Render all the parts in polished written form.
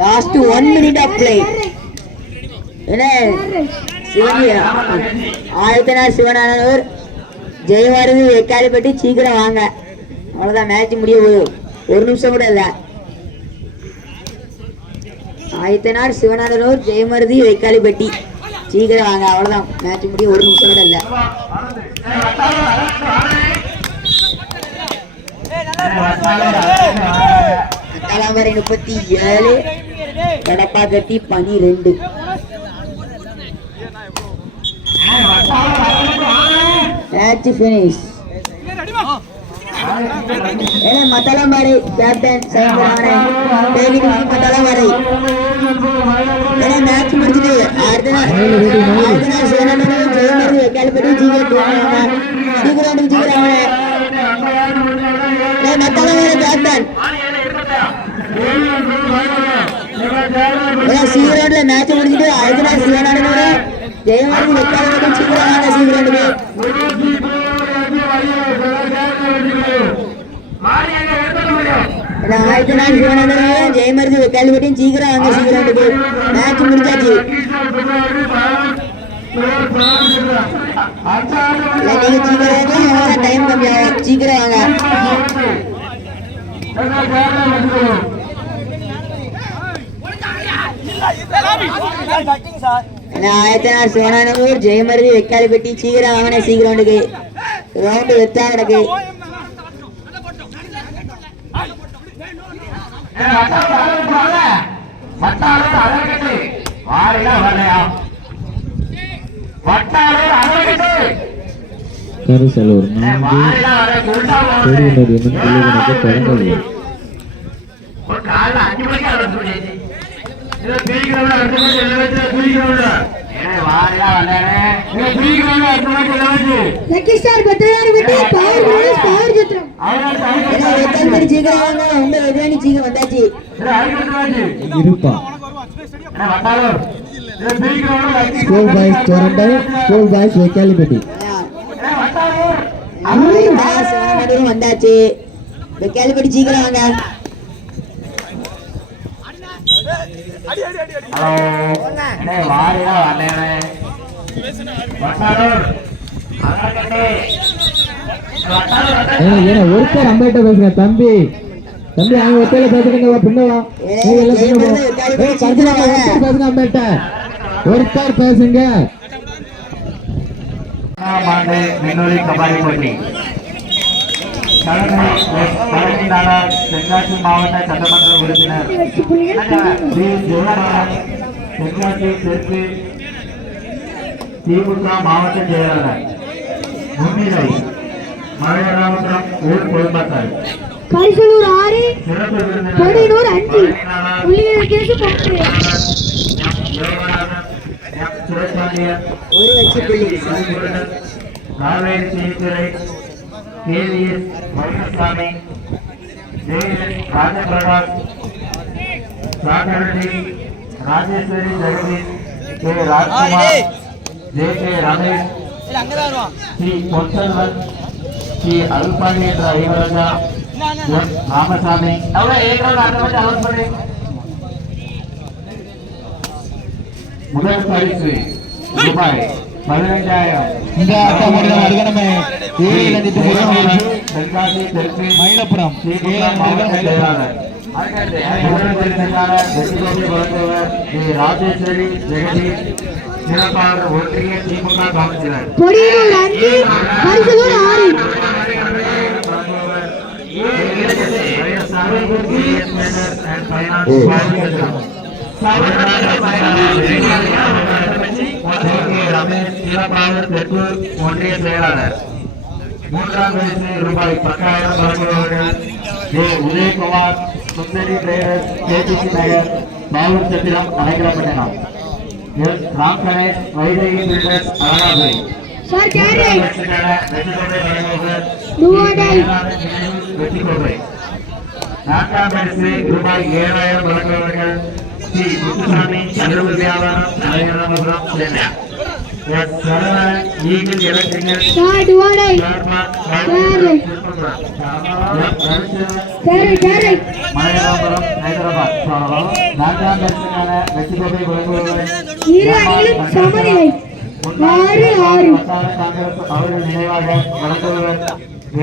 Last 1 minute of play. Aditanar சிவனானவர் Jayamarathi Vekkalipatti சீக்கிரம் வாங்க. அவ்வளவுதான், மேட்ச் முடிய போகுது. ஒரு நிமிஷம் கூட இல்ல. ஆயத்தனார் சிவனானவர் ஜெயமாரதி வெக்காலிப்பட்டி சீக்கிரம் வாங்க. அவ்வளவுதான், மேட்ச் முடிய ஒரு நிமிஷம் கூட இல்ல. Athalamparai 37, Kadappakatti 12. Match finish. Mathalamparai captain Mathalamparai match முடிச்சுட்டு அடுத்த நாள் ஜெயமரி வெக்காலிப்பட்டி சீக்கிரம் மத்தாலாம்பாறை கேப்டன் சீக்கிரோட்ல மேட்ச் முடிச்சுட்டு அடுத்த நாள் சிவனானோட ஜெயமரி வெக்காலிப்பட்டி சீக்கிரம் வாங்க. சீக்கிரம் ஜெயமருதி வெக்காலிப்பட்டியும் சீக்கிரம் வாங்க. சீக்கிரம் மேட்ச் முடிச்சாச்சு. நீங்க சீக்கிரம் டைம் கம்மியாகும். சீக்கிரம் வாங்க. ஆயத்தனார் சிவனானூர் ஜெயமருதி வெக்காலிப்பட்டி சீக்கிரம் வாங்கின. சீக்கிரம் ரவுண்டு வெத்தா கிடக்கு. கரிசலூர் 4 தொடங்கல். School boys Toronto, school boys Vekkalipatti வந்தாச்சு. வெக்காலிப்பட்டி சீக்கிரம் வாங்க. ஒருத்தர் அம்பேட்ட பேசுங்க. தம்பி தம்பி அவங்க ஒத்தையில பேசுறீங்க. பின்னவா பேசுங்க. அம்பேட்ட ஒருத்தர் பேசுங்க. கபாடி போட்டி தென்காசி மாவட்ட சட்டமன்ற உறுப்பினர் தென்காசி தெற்கு திமுக மாவட்ட செயலாளர் முன்னிலை மலையராமபுரம் ஊர் பொதுமக்கள் கரிசலூர் 6, கொடியனூர் 5, புள்ளிகள் கேசு 10. காவேரி சீர்துறை KVS பழனிசாமி, ராஜபிரகாஷ், சாகரடி, Rajeswari Jagadeesh, K. Rajkumar, JK Ramesh, P. Ponselvan, P. அல்பாணி என்ற ஐவராஜா, ராமசாமி. முதல் பரிசு ரூபாய் 15,000. தென்காசி தெற்கு மயிலப்புரம் ராஜேஸ்வரி ஜெகதீஷ், சிறப்பாளர் ஒன்றிய திமுக கவுன்சிலர். ரமேஷ், சிறப்பாளர் தெற்கு ஒன்றிய செயலாளர். மூன்றாம் பரிசு ரூபாய் 10,000 வழங்குபவர்கள் J. Udhayakumar, Sundari driver, KTC Nagar, Pavoor Chathiram, அலைகரப்பட்டினம். எஸ் ராம் கணேஷ் வைதேகி பில்டர்ஸ் அழகாபுரி சார் கேரி வெற்றி கோப்பை வழங்குபவர் டூவாடாய் வெற்றி கோப்பை நான்காம் பரிசு ரூபாய் 7000 வழங்குபவர்கள் ஸ்ரீ முத்துசாமி அலுவல் வியாபாரம் தலைநகரம் Chennai S Saravanan eagle electrical சார் டூவாடாய் கேரி கேரி மலையாளபுரம் ஹைதராபாத் நான்காம் பரிசுக்கான வெற்றி கோப்பை வழங்குபவர் இரு அணிகளும் சமநிலை 6-6 காங்கிரஸ் அவர்கள் நினைவாக வழங்குபவர்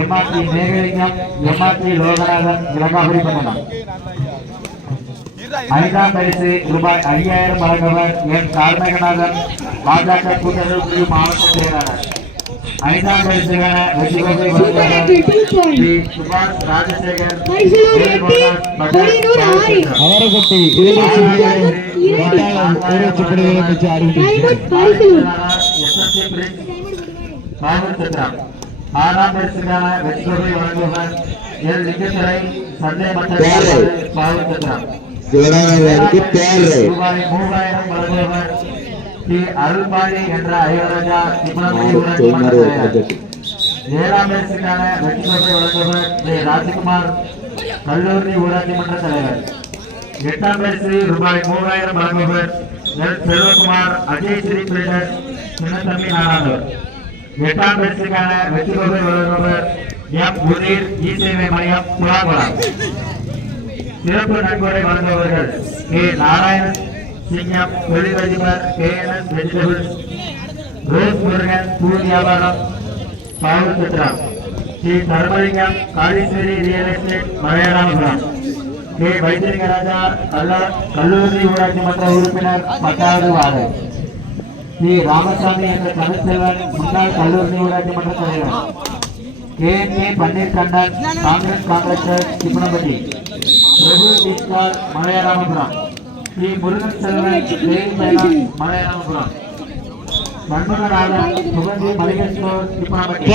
எம்ஆர்டி மேகலிங்கம் எம்ஆர்டி லோகநாதன் இலங்காபுரி பண்ணலாம் ஐந்தாம் பரிசு ரூபாய் 5000 வழங்குவர் என் கார்மேகநாதன் பாஜக கூட்டுறவு பிரிவு மாவட்ட செயலாளர் ஐந்தாம் பரிசுக்கான வெற்றி கோப்பை வழங்குவர் ஸ்ரீ சுபாஷ் ராஜசேகர் பரிசலூர் எட்டி கொடினூர் 6 அவரகட்டி ஒரு சுப்படிகளை வச்சு டைமண்ட் பரிசலூர் ஆறாம் பரிசுக்கான வெற்றி கோப்பை வழங்குவர் எல் லிங்கத்துறை சண்டை மட்ட பாவூர் சத்திரம் சிவராமனுக்கு தேர்வு ரூபாய் 3000 வழங்குவர் ஸ்ரீ அருள்பாடி என்ற ஐவராஜா திபுரமணி ஊராட்சி மன்ற தலைவர் ஏழாம் பரிசுக்கான வெற்றி கோப்பை வழங்குவர் ஸ்ரீ ராஜ்குமார் கல்லூரி ஊராட்சி மன்ற தலைவர் எட்டாம் பரிசு ரூபாய் 3000 வழங்குவர் எல் செல்வகுமார் அஜய் ஸ்ரீ பில்டர் சின்னத்தம்பி நாடாளூர் எட்டாம் பரிசுக்கான வெற்றி கோப்பை வழங்குவர் எம் முனீர் இ சேவை மையம் புலாகுளம் சிறப்பு நன்கொடை வழங்குபவர்கள் கே நாராயண சிங்கம் தொழிலதிபர் KNS வெஜிடபிள்ஸ் ரோஸ் முருகன் பூ வியாபாரம் Pavoor Chathiram Sri Dharmalingam Kaliswari real estate Malayalapuram K Vaithiyalingaraja கல்லூரி ஊராட்சி மன்ற உறுப்பினர் 10வது வார்டு ஸ்ரீ ராமசாமி என்ற தமிழ்செல்வன் முன்னாள் கல்லூரி ஊராட்சி மன்ற தலைவர் KMK பன்னீர் கண்டன் காங்கிரஸ் காங்கிரஸ் திப்பனப்பட்டி பிரபு டிஸ்கால் மலையாளபுரம் ஸ்ரீ முருகன் செல்வன் மலையாளபுரம் மன்மகநாதன் சுகந்தி மளிகை ஸ்டோர் திப்பனப்பட்டி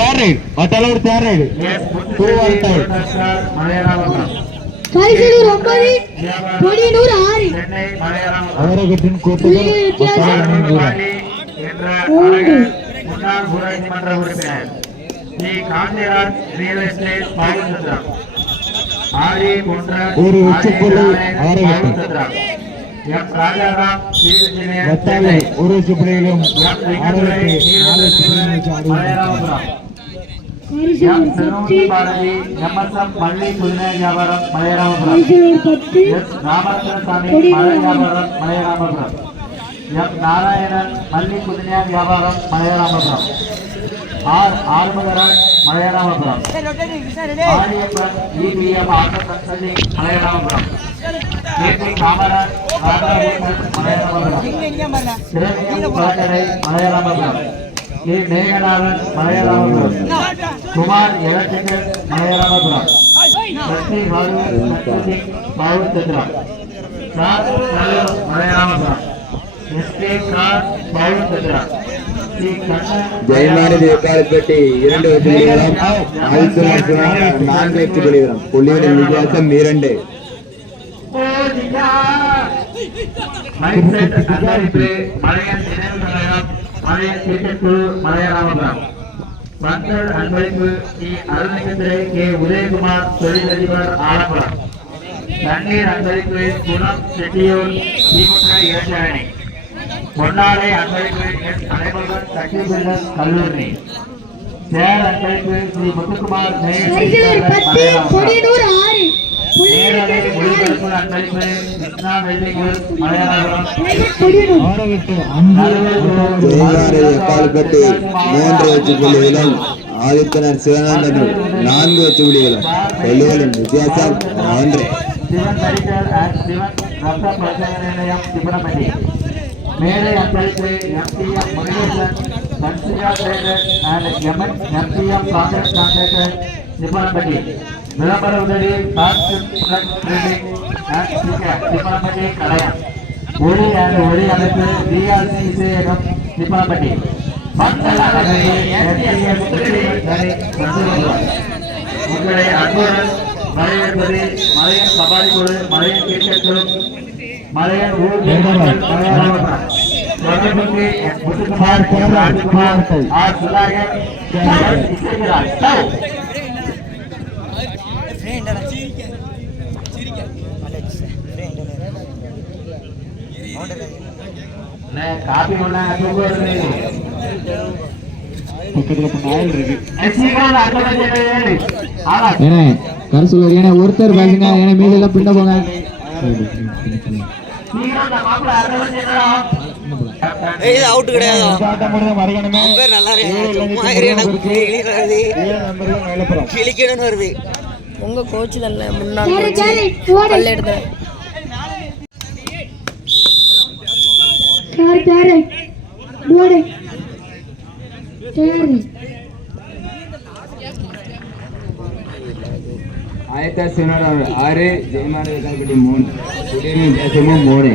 எஸ் மலையாளபுரம் பரிசலூர் 9 கொடினூர் 6 சென்னை மலையாளபுரம் அவரகத்தின் கூட்டுதல் என்ற அழகர் முன்னாள் ஊராட்சி மன்ற உறுப்பினர் ஸ்ரீ காந்திராஜ் ரியல் எஸ்டேட் பாவூர் சத்திரம் ஆடி போன்ற ஒரு உச்சப்புள்ளி ஆரோக்கியம். எம் ராஜாராம் வத்தாலை ஒரு சுப்படியிலும் மலையாளபுரம் பரிசலூர் 10 பாரதி எம்எஸ்எம் பள்ளி புதின வியாபாரம் மலையாளபுரம் பரிசலூர் 10 எஸ் ராமச்சந்திரசாமி மலை வியாபாரம் மலையாளபுரம் எம் நாராயணன் பள்ளி புதின வியாபாரம் Malayalapuram R Arumugaraj Malayalapuram Ariyappan EBM auto consulting Malayalapuram KP Kamaraj Malayalapuram Thiraviyam பழக்கடை Malayalapuram K Meganathan Malayalapuram Kumar electrical Malayalapuram Sakthi hardware consulting Pavoor Chathiram சார் மலையாளபுரம் SK கார் பாவூர் சத்திரம் ஜெயமானதி எக்காலப்பட்டி 2 வெற்றி புள்ளிகளும் ஆதித்யநாத் 4 வெற்றி புள்ளிகளும் புள்ளிகளின் வித்தியாசம் 2 மலையன் நினைவு கழகம் மலையன் கிரிக்கெட் குழு மலையாளபுரம் பந்தல் அன்பளிப்பு அருள்மிகத்திரை கே உதயகுமார் தொழிலதிபர் ஆலப்புரம் தண்ணீர் அன்பளிப்பு குணம் செட்டியூர் திமுக இளைஞரணி பொன்னாலை அன்பளிப்பு எஸ் அனைவரும் சக்தி பில்டர் கல்லூரி சேர் அன்பளிப்பு ஸ்ரீ முத்துக்குமார் பரிசலூர் 10 கொடினூர் 6 அன்பளிப்பு கிருஷ்ணா வெள்ளியூர் மலையாளபுரம் கொடினூர் ஜெயமானதி எக்காலப்பட்டி 3 வெற்றி புள்ளிகளும் ஆதித்யநாத் சிவனந்தன் 4 வெற்றி புள்ளிகளும் புள்ளிகளின் வித்தியாசம் 1 சிவன் மெடிக்கல் அண்ட் சிவன் ரத்த பரிசோதனை நிலையம் திப்பனப்பட்டி மேலே அன்பளிப்பு MTM முருகேசன் பன்சிகா traders and MTM Congress contractor Thippanapatti விளம்பர உதவி ட்ரேடிங் அண்ட் திப்பனப்பட்டி கடையம் ஒளி அண்ட் ஒளி அமைப்பு DRC இசையகம் திப்பனப்பட்டி உங்களை அன்புடன் வரவேற்பது மலையன் கபாடி குழு மலையன் கிரிக்கெட் குழு மலையன் ஊர் மலையாளபுரம் தொடர்புக்கு முத்துக்குமார் ராஜ்குமார் ஆர் சுதாகர் இசைக்கிறார் காப்பி ஒண்ணா தூக்குறது ஒருத்தர் பாருங்க ஏன்னா மீதி எல்லாம் பின்ன போங்க அவுட் கிடையாது கிளிக்கணும்னு வருது உங்க கோச் நல்ல முன்னாள் பல்ல எடுத்த ஆயத்தா சிவனோட 6 ஜெயமாடு விகால்பட்டி 3 குடியுரிமை வித்தியாசமும் 3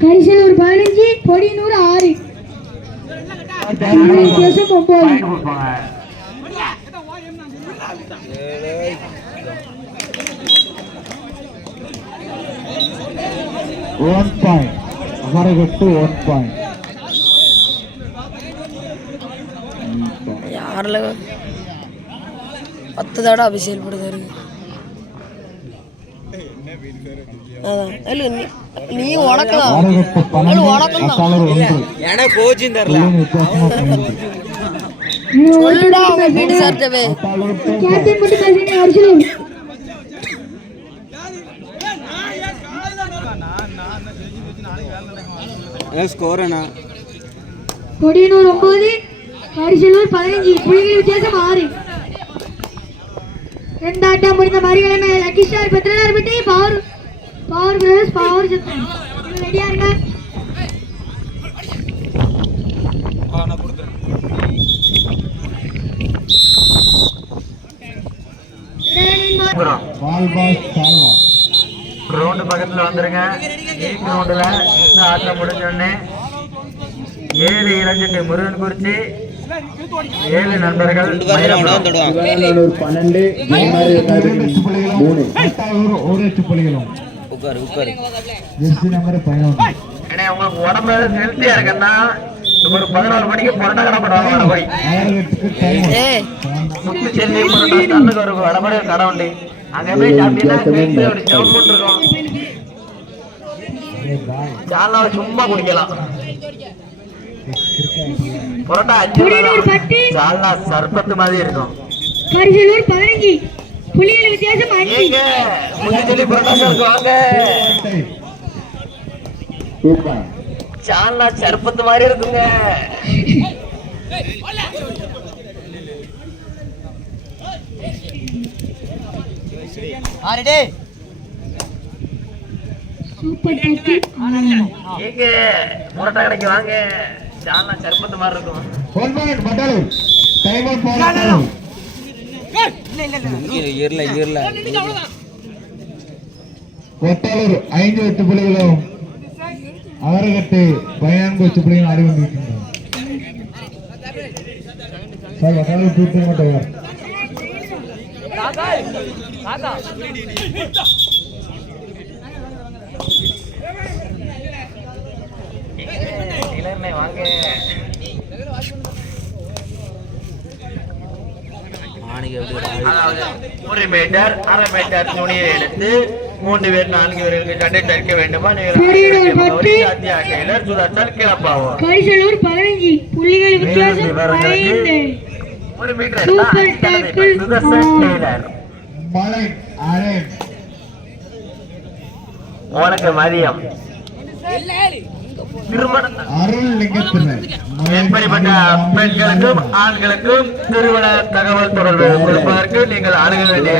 கரிசலூர் 15 பொடியனூர் 6 வித்தியாசம் 9 1 point हमारे गट्टू 1 point யாரல 10 தடவை அபிஷேக் போடுறாரு அதான் நீ உனக்குதான் அது உனக்குதான் ஏனா கோச்சிங் தரல சொல்லுடா அவன் வீட்டு சார்ட்டவே கேப்டன் மட்டும் பேசுங்க அர்ஜுன் ஸ்கோர் என்ன கொடியனூர் 9 கரிசலூர் 15 புலிகள் வித்தியாசம் 6 ரெண்டாட்டம் முடிந்த மறிகலமே லக்கி ஸ்டார் பெத்ரனார் பட்டி பவர் பிரதர்ஸ் பவர் ஜெட் ரெடியா இருங்க பால் பாஸ் சால்வா கிரவுண்ட் பக்கத்துல வந்துருங்க கிரவுண்ட்ல இந்த ஆட்டம் முடிஞ்ச உடனே 7 இளஞ்சிட்டு முருகன்குறிச்சி 7 நண்பர்கள் 12 ஜெயமாடு விகால்பட்டி 3 ஒரு எட்டு புள்ளிகளும் உட்காரு உட்காரு ஜெர்சி நம்பர் 11 ஏன்னா உங்களுக்கு உடம்பு ஹெல்த்தியா இருக்குன்னா ஒரு 11 மணிக்கு புரட்டா கடை பண்ணுவாங்க வடபடி ஆரோக்கியத்துக்கு டைம் ஏய் முத்து செல்லி புரட்டா கண்ணுக்கு ஒரு வடபடி கடை உண்டு அங்க போய் சாப்பிட்டீங்கன்னா ஒரு ஜவுன் போட்டுருக்கோம் சாலா சும்மா குடிக்கலாம் புரோட்டா 5 சாலா சர்பத்து மாதிரி இருக்கும் கரிசலூர் 15 புலிகள் வித்தியாசம் 5 ஏங்க முத்து செல்லி புரோட்டா சாப்பிட்டு வாங்க சூப்பர் சாலா சர்பத்து மாதிரி இருக்குங்க ஆரிடே சூப்பர் டாக்கி ஏங்க புரோட்டா கடைக்கு வாங்க சாலா சர்பத்து மாதிரி இருக்கும் 1 point பட்டாளு டைம் அவுட் பால் ஈரல ஒட்டாளூர் 5 8 புள்ளிகளும் அவரகட்டு 14 8 புள்ளிகளும் ஆடி கொண்டிருக்கின்றனர் சார் ஒட்டாளூர் தூக்க மாட்டாங்க இளமை வாங்க ஒரு மீட்டர் அரை மீட்டர் துணியை எடுத்து 3 பேர் 4 பேர்களுக்கு சண்டை தைக்க வேண்டுமா நீங்கள் சுதர்சன் கிளப்பாவும் கரிசலூர் 15 புலிகள் வித்தியாசம் 5 ஒரு மீட்டர் சூப்பர் டாக்கிள் சுதர்சன் டெய்லர் மலை அரை உனக்கு மதியம் திருமணம் அருள் லிங்கத்தினர் எப்படிப்பட்ட பெண்களுக்கும் ஆண்களுக்கும் திருமண தகவல் தொடர்பு கொடுப்பதற்கு நீங்கள் அணுக வேண்டிய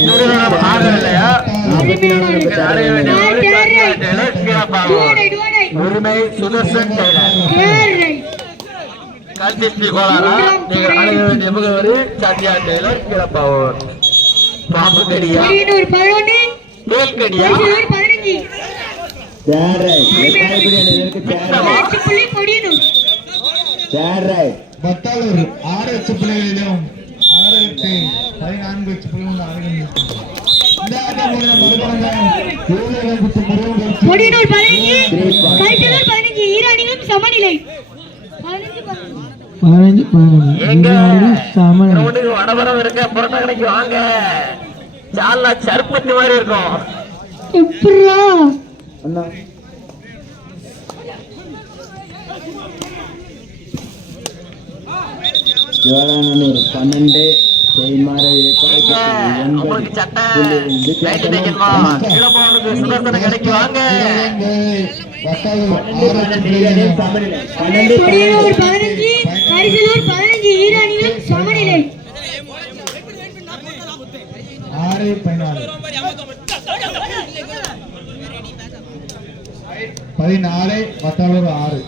திருமணம் ஆகவில்லையா நீங்கள் அணுக வேண்டிய உரிமை சுதர்சன் டெய்லர் கல்வி கோளாரா நீங்கள் அணுக வேண்டிய முகவரி சத்யா டெய்லர் கிளப்பாவூர் பாம்பு கடியா தோல் கடியா தேர்ட் ரைட் விகால்பட்டி அணியினருக்கு தேர்ட் ரைட் பத்தாளூர் 6 வெற்றி புள்ளிகளிலும் அவர்களுக்கு 14 வெற்றி புள்ளிகளும் ஆடுகின்றனர். இந்த ஆட்டம் முடிந்த மறுபடியும் கொடியனூர் 15 கைத்தலூர் 15 இரு அணிகளும் சமநிலை 15 கிரவுண்டுக்கு வடபுறம் இருக்க புரட்ட கடைக்கு வாங்க. சாலா சர்பத்து மாதிரி இருக்கும். எப்பரா சிவகானூர் 12 செய்மாறு உங்களுக்கு சட்டை லைட் தைக்கணுமா? கீழப்போனுக்கு சுதர்சன கடைக்கு வாங்க. கொடியனூர் 15 கைத்தலூர் 15 இரு அணிகளும் சமநிலை 14 பத்தாளூர் 6.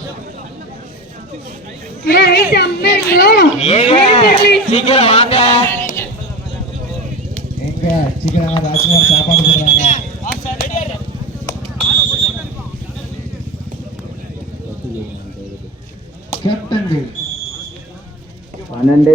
சீக்கிரம் வாங்க. எங்க சீக்கிரம் ராஜ்குமார் சாப்பாடு போடுறாங்க. கேப்டன் 12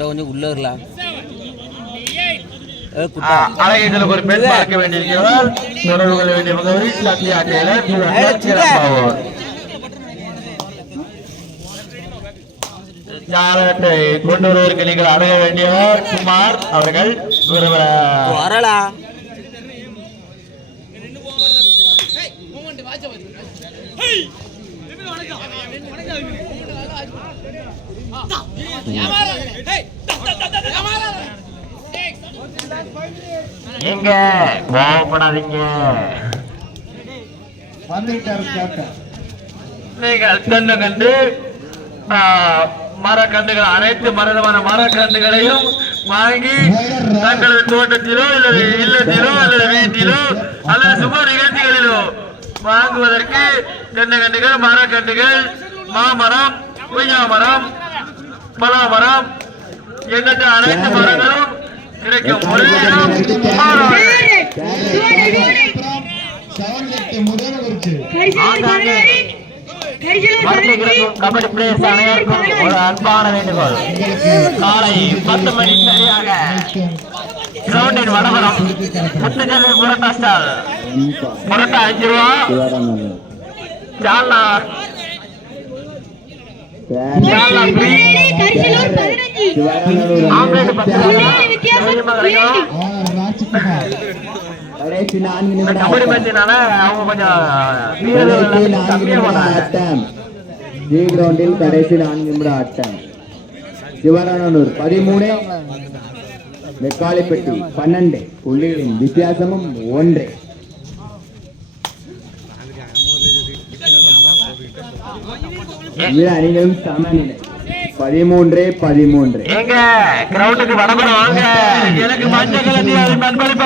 கொஞ்சம் உள்ள இருக்கலாம். அழகியதில் ஒரு பெண் பார்க்க வேண்டியிருக்கிறார். தொடர்பு கொள்ள வேண்டிய முகவரி சத்யா டெய்லர், ஜாலத்தை கொண்டு வருவதற்கு நீங்கள் அடைய வேண்டியவர் குமார் அவர்கள். வரலா எங்க கோவப்படாதீங்க. வந்துட்டாரு கேப்டன். நீங்கள் தென்னை கண்டு மரக்கன்றுகள் அனைத்து மரமான மரக்கன்றுகளையும் வாங்கி தங்களது தோட்டத்திலோ அல்லது இல்லத்திலோ அல்லது வீட்டிலோ அல்லது சுப நிகழ்ச்சிகளிலோ வாங்குவதற்கு தென்னை கன்றுகள், மரக்கன்றுகள், மாமரம், கொய்யா மரம், பலாமரம் எண்ணற்ற அனைத்து மரங்களும் கிடைக்கும். ஒரே இடம் கபடி பிளேயர்ஸ் அனைவருக்கும் ஒரு அன்பான வேண்டுகோள். காலை 10 மணி சரியாக கிரவுண்டின் வடபுறம் முத்துச்செல்வி புரட்டா ஸ்டால். புரட்டா 5 ரூபா. ஜாலா ஆம்லேட் 10 ரூபா. கடைசி 4 நிமிடம் கபடி மேட்சினால அவங்க கொஞ்சம் கம்மியா பண்ணாங்க. ஜி கிரவுண்டில் கடைசி 4 நிமிட ஆட்டம். சிவரானூர் 13, வெக்காளிப்பட்டி 12 புள்ளிகளின் வித்தியாசமும் 1. இரு அணிகளும் சமநிலை 13. எங்க கிரவுண்டுக்கு வடபுறம் வாங்க. எனக்கு மஞ்சள் கலர் நண்பளிப்பு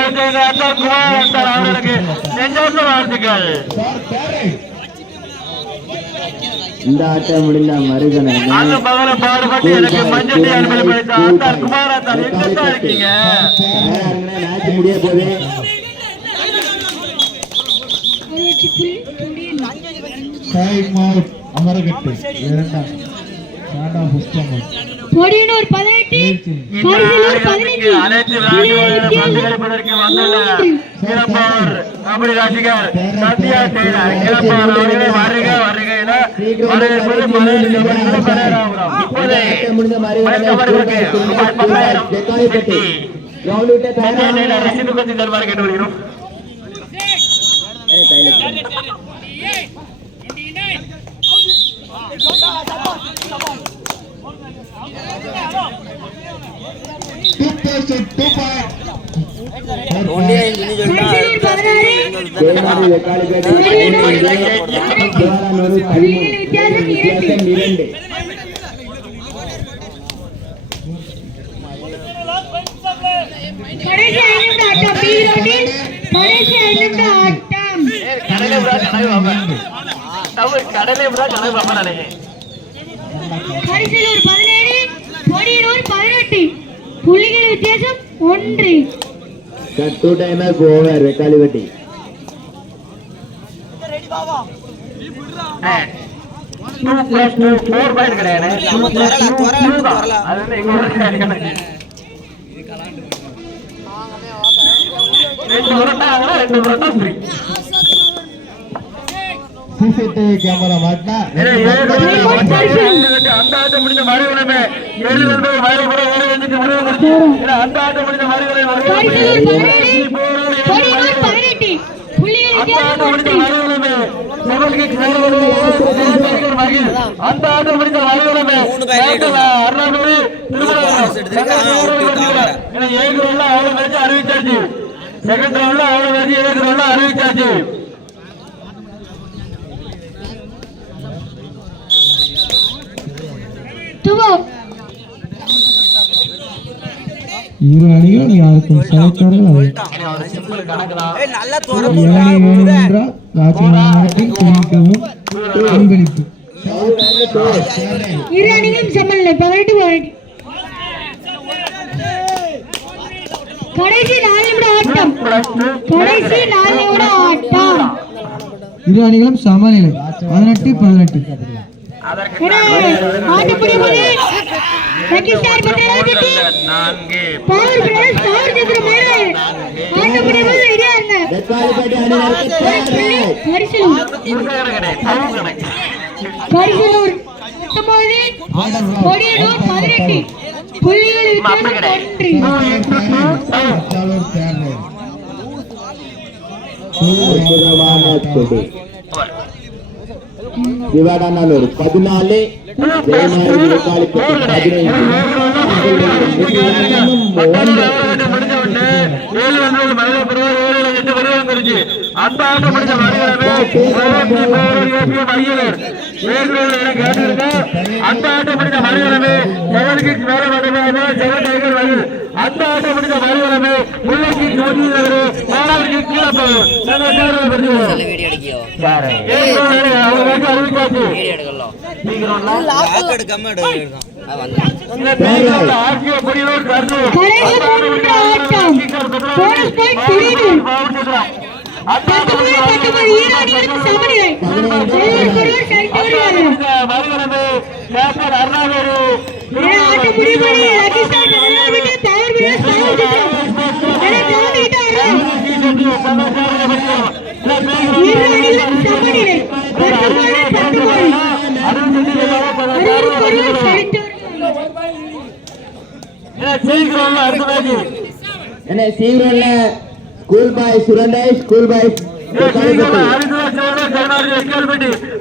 அவர்களுக்கு நெஞ்சார்ந்த வாழ்த்துக்கள். இந்த ஆட்டம் முடிந்த மருகனை அந்த பகல பாடுபட்டு எனக்கு மஞ்சள் அன்பளிப்பு ஆத்தார் குமாராத்தார் எங்க இருக்கீங்க? மேட்ச் முடிய போது அமரகட்டு 2 புஷ்பம். கொடியனூர் 18 கைத்தலூர் 15 அனைத்து விளையாட்டுகளிலும் பங்கெடுப்பதற்கு வந்துள்ள கிளப்பார் கபடி ரசிகர் சத்யா டெய்லர் கிளப்பார் அவர்களை வருக வருகையில வரவேற்பது முடிந்த ரசிது கொஞ்சம் தருமாறு கேட்டு வருகிறோம். கடலை கரிசலூர் 17, பொடியனூர் 18. புள்ளிகள் வித்தியாசம் 1. டூ டைமர் ஓவர் வெக்காலிப்பட்டி. சிசிடிவி கேமரா மாட்டினா அந்த ஆட்டம் முடிஞ்ச மறுவிடமே 7 அந்த ஆட்டம் முடிஞ்ச மறுவிடமே கரிசலூர் 17, பொடியனூர் 18. புள்ளிகள் வித்தியாசம் 1. அந்த ஆட்டம் முடிஞ்ச மறுவிடமே அருணாபுரி அறிவிச்சாச்சு. செகண்ட் ரவுண்ட்ல அவ்வளவு வச்சு 7 ரவுண்ட்ல அறிவிச்சாச்சு. இரு அணிகளும் யாருக்கும் சளைத்தார்கள் அல்ல. ஏழை வேண்டுமென்றால் ராஜ்குமாரத்தின் குடிக்கவும் பங்களிப்பு. இரு அணிகளும் சமநிலை 18. கடைசி 4 நிமிட ஆட்டம். இரு அணிகளும் சமநிலை 18-18. கரிசலூர் 19, பொடியனூர் 18. புள்ளிகள் சிவாடானூர் 14, ஜெயநாயகி வெக்காலிப்பட்டி 15. அந்த ஆட்டம் முடிஞ்ச மறுவிடமே அந்த ஆட்டம் முடிஞ்ச மறுவிடமே அந்த ஆட்டம் முடிஞ்ச மறுவிடமே முல்லைக்கு மாணவருக்கு கீழே ஸ்கூல் பாய் சுரண்டை ஸ்கூல் பாய்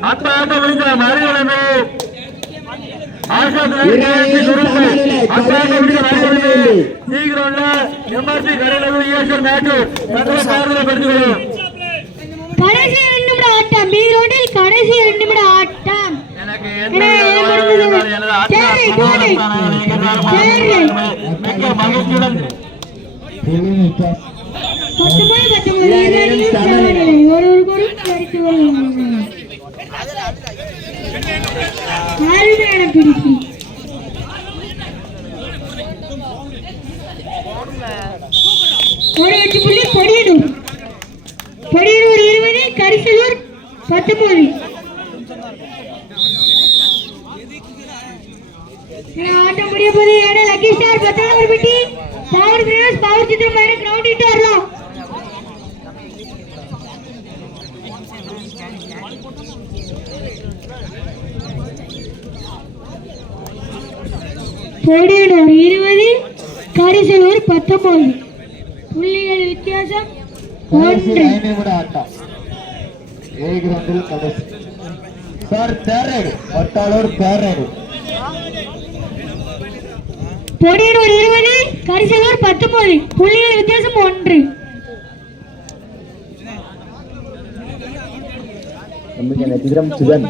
அந்த ஆட்டம் முடிஞ்ச மறுவிடமே எம்ஆர்பி கடைசி 2 நிமிட ஆட்டம். பி ரவுண்டில் கடைசி 2 நிமிட ஆட்டம். மகிழ்ச்சியுடன் பொடியனூர் 20, கரிசலூர் 19. ஆட்டம் முடிய போது லக்கி ஸ்டார் பத்தாளர் பெட்டி பவர் பிரதர்ஸ் பவர் சித்திரம் பையன் கிரவுண்ட் இட்டு வரலாம். பொடியனூர் 20, கரிசலூர் 19. புள்ளிகள் வித்தியாசம் 1. பொடியனூர் 20, கரிசலூர் 19. புள்ளிகள் வித்தியாசம் 1. சுதன்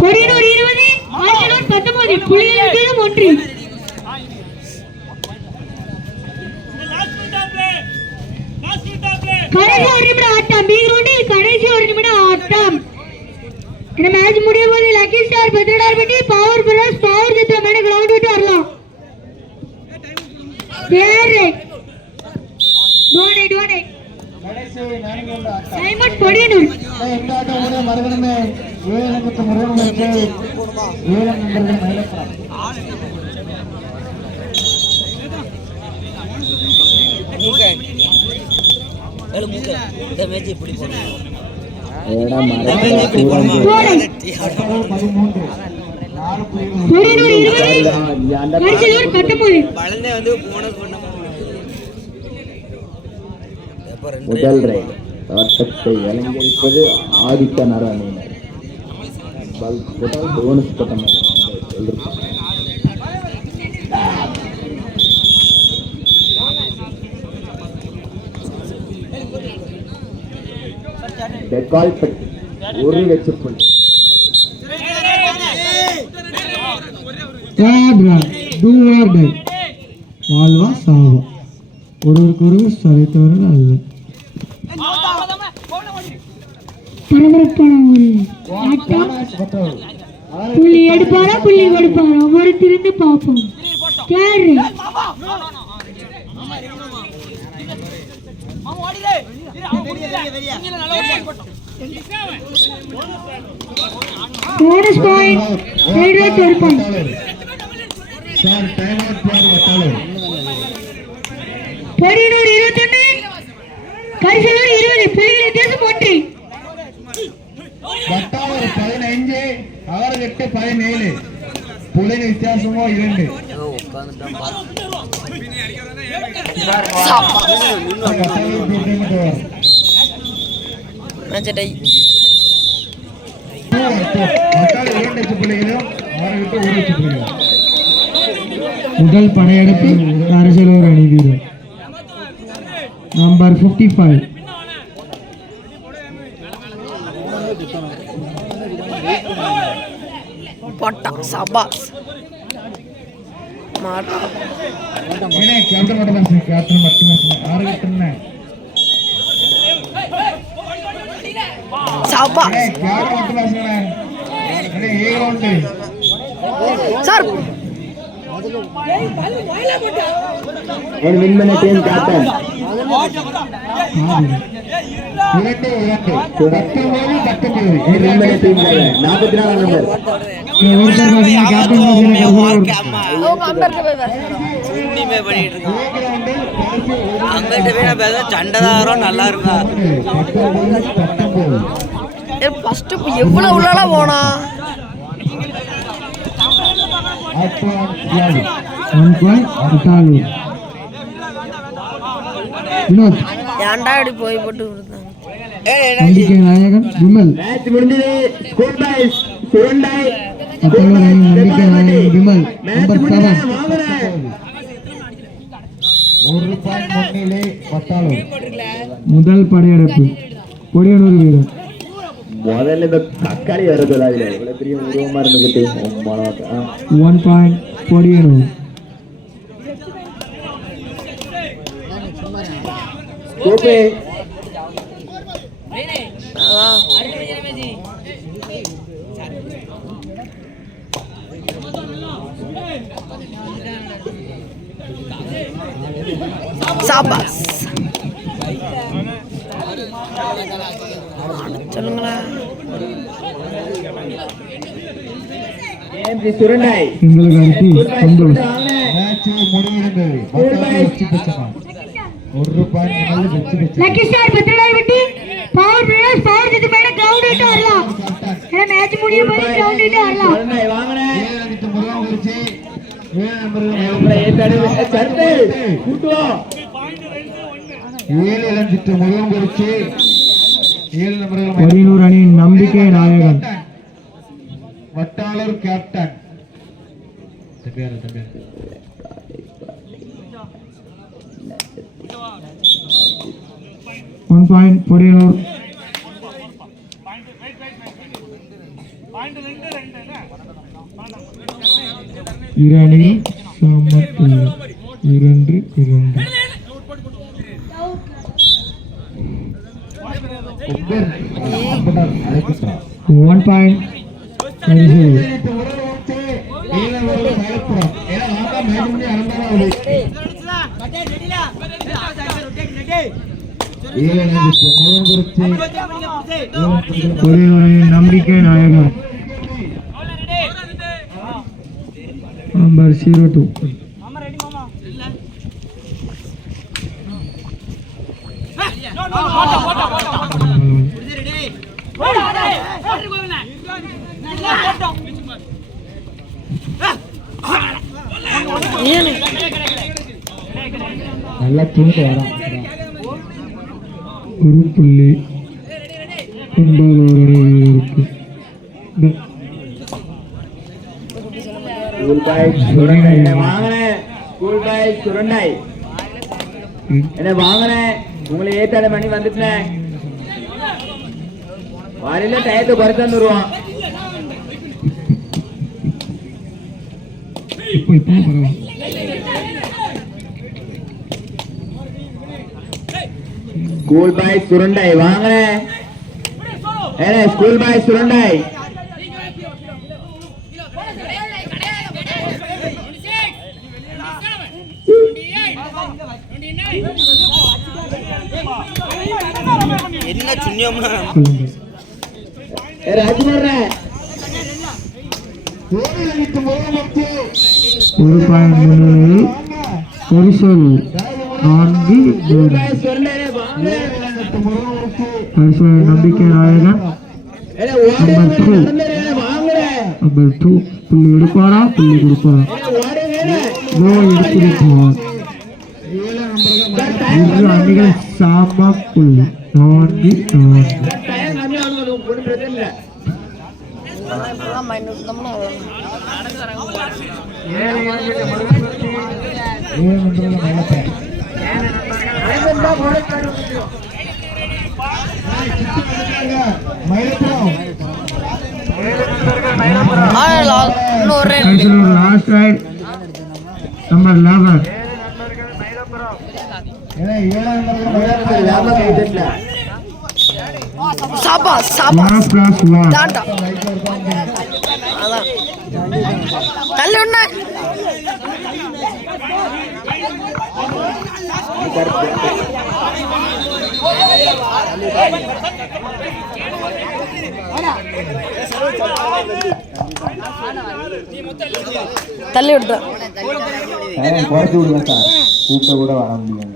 பொடியனூர் 20, கரிசலூர் 19. புள்ளிகள் வித்தியாசம் 1. கடைசி ஒரு நிமிடம் ஆட்டம். பி கிரவுண்டில் கடைசி ஒரு நிமிடம் ஆட்டம். இந்த மேட்ச் முடிய போது லக்கி ஸ்டார் பத்திரடார்பட்டி பவர் பிரதர்ஸ் பவர் ஜெட் மேல கிரவுண்ட் விட்டு வரலாம். தேரே டோனே கடைசி 4 ரவுண்ட் ஆட்டம். சைமன் பொடியனூர் இந்த ஆட்டம் முடிய மறுபடியுமே 7 அங்கத்து முருகன் வச்சு 7 நம்பர்கள் மயிலப்படம். இந்த மேட்ச் இப்படி போகணும். பொடியனூர் 20 கரிசலூர் 19. பழனே வந்து போனஸ் பண்ண முதல் ரைட் ஆட்டத்தை அலங்கரிப்பது ஆதித்தனர் அணியினர். போனஸ் பட்டம் டெக்கால்பட்டி ஒரு வெற்றி புள்ளி. வாழ்வா சாவா ஒருவருக்கொரு சரித்தவர்கள் அல்ல. பரபரப்பான ஒரு ஆட்டம். புள்ளி எடுப்பாரா புள்ளி கொடுப்பாரா ஒருத்திருந்து பார்ப்போம். கேரு போனஸ் பாயிண்ட் ரைட் ஒரு பாயிண்ட். சார் டைம் அவுட் பார் வட்டாளர். பொடியனூர் 21 கரிசலூர் 20 புள்ளிகள் வித்தியாசம் 1. வட்டாளர் 15 அவர்கிட்ட 17 புள்ளிகள் வித்தியாசமோ 2. மேட்ச் டை வட்டாளர் 2 வெற்றி புள்ளிகளும் அவர்கிட்ட 1 வெற்றி புள்ளிகளும். முதல் படையெடுப்பு கரிசலூர் அணி வீரர் நம்பர் 55. பட்டா சபாஸ் மாட்டா ஏனே கேப்டன் மட்டுமே ஆரம்பிட்டேன். சபாஸ் கேப்டன் மட்டுமே அண்ணே ஏ ரவுண்ட் சார் and win mana team captain 2 19 and win mana team captain 44 number அவங்க அம்பர்ட்ட போய் சுண்டிமே பண்ணிட்டு இருக்கான். அம்பர்ட்ட போய் நான் பேச சண்டைதாரம் நல்லா இருக்கா. ஃபர்ஸ்ட் எவ்வளவு உள்ளால போனா 1 point வட்டாளூர். வினோத் ஏன்டா இப்படி போய் போட்டு விடுறாங்க. நம்பிக்கை நாயகன் விமல். match முடிஞ்சது. ஸ்கோர் பாய்ஸ் சுரண்டாய் வட்டாளூர் அணி நம்பிக்கை நாயகன் விமல் நம்பர் 7. ஒரு பாயிண்ட் முன்னிலை வட்டாளர். முதல் படையெடுப்பு பொடியனூர் வீரர் முதல்ல இந்த தக்காளி வருதுல அதுல இவ்வளவு பெரிய உருவமா இருந்துகிட்டு 1 point பொடியனூர். கோபே சபாஸ் சொல்லுங்களா. சுரண்டாய் எங்களுக்கு அனுப்பி சந்தோஷ். மேட்ச் முடிவடைந்தது. வட்டாளர் வெற்றி பெற்றனர். ஒரு பாயிண்ட் முன்னிலை வெற்றி பெற்றனர். லக்கி ஸ்டார் பத்திரடார்பட்டி பவர் பிரதர்ஸ் பவர் ஜெட் மேல கிரவுண்ட் விட்டு வரலாம். இந்த மேட்ச் முடிய போது கிரவுண்ட் விட்டு வரலாம். சுரண்டாய் வாங்கனே 7 அங்கத்து முருகன் குறிச்சி 7 நம்பர்கள் 7 அங்கத்து முருகன் குறிச்சி 7 நம்பர்கள் பொடியனூர் அணி நம்பிக்கை நாயகன் வட்டாளர் கேப்டன். தம்பியார் 1 point பொடியனூர். இரு அணியும் சமத்துவம் 2-2. 1 point. நம்பிக்கை நாயகன் நம்பர் 02. நல்லா தூங்க வரான். ஒரு புள்ளி 9 இருக்கு. ஸ்கூல் பாய் சுரண்டை என்ன வாங்கினேன்? ஸ்கூல் பாய் சுரண்டை என்ன வாங்கினேன்? உங்களை ஏத்தாட மணி வந்துட்டேன். வாரில டயத்தை குறைச்சு வந்துருவான். இப்போ பரவாயில்ல. ஸ்கூல் பாய் சுரண்டை வாங்கினேன். ஏன்னா ஸ்கூல் பாய் சுரண்டை என்ன சுண்ணியம்னா ராஜ்குமார் ஒரு பாயிண்ட் முன்னிலையில் பரிசல் 4 பரிசல் நம்பிக்கை நாயகன் நம்பர் 2 புள்ளி எடுப்பாரா புள்ளி கொடுப்பாரா எடுத்திருப்பார். இரு அணிகள் சாம புள்ளி 4. Last right number 11. சாப்பா தள்ளி ஒண்ணு தள்ளி விட்டுறேன். குறைச்சி விடுங்க சார், கூப்பிட்ட கூட வர முடியும்.